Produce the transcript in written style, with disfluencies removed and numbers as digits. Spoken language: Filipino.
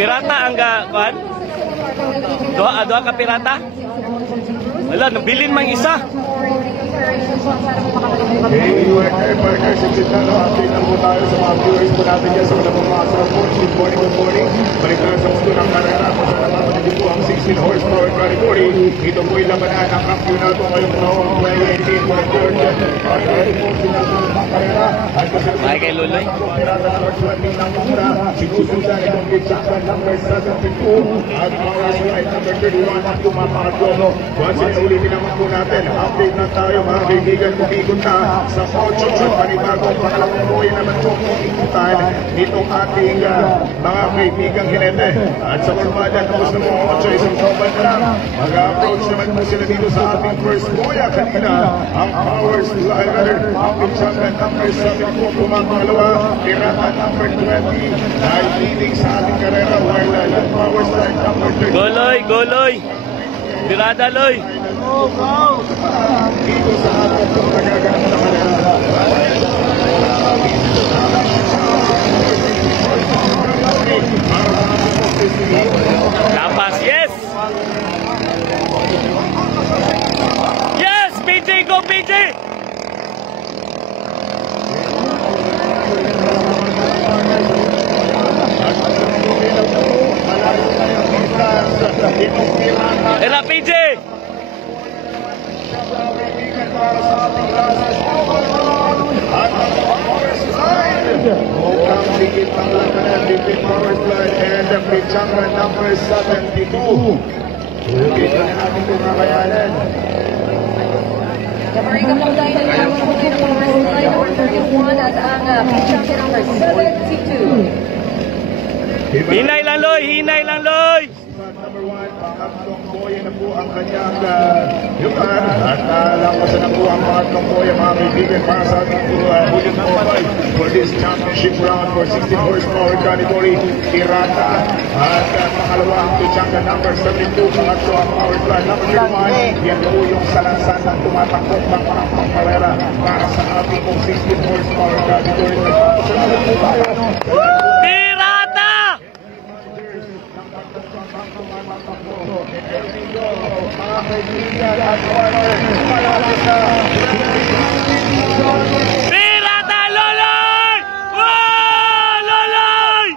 Pirata ang kuan? Doa ka pirata? Wala, nabilin mang isa. Partners, update na po tayo sa mga viewers po natin dyan sa mga pumasa reports. Good morning. Balik tayo sa mundo ng karera. Kung saan naman po ang 16 horsepower category. Ito po'y labanan ng kampyonato ngayong taong 2018 for the third year. Ay, kay Luloy. Pirata number 20 ng mura. Sinusundan itong Kitsakan number 72 at Power Slide number 31 at tumapangatlo. Once again, ulitin naman po natin. Update na tayo mga kaibigan. Kumikot na sa 8 at panibagong pangalawang buhay naman po kumikutan nitong ating mga kaibigang hinete. At sa Cormada, tapos na po 8 isang sobat na lang. Mag-approach naman po sila dito sa ating first buya kanina. Ang Power Slide, ang Kitsakan number 7 po pumapangalawa. Pirata number 20 ay leading sa ating karera while ang Power Slide number 30. Goloy. Pirata, Loy. Dito sa ating nagaganap na karera. Tapas, yes! Yes, PJ, go PJ! Ela PJ! Mukhang sigit ang labanan between Power Slide and the Kitsakan number 72. Dito na natin kung kakayanan. Gabaring ka po tayo ng Power Slide number 31 at ang Kitsakan number 72. Hinay lang, Loy! Number 1, pangatlong boya na po ang kanyang lugar. At lampasan na po ang pangatlong boya mga kaibigan para sa ating William Mobile for this championship round for 16 horsepower category. Pirata at pangalawa ang Kitsakan number 72. Pangatlo ang Power Slide number 31. Yan po yung salansan ng tumatakot ng mga pangkarera para sa ating 16 horsepower category. Nagpapasanod po tayo. Pirata, Loloy! Wow, Loloy!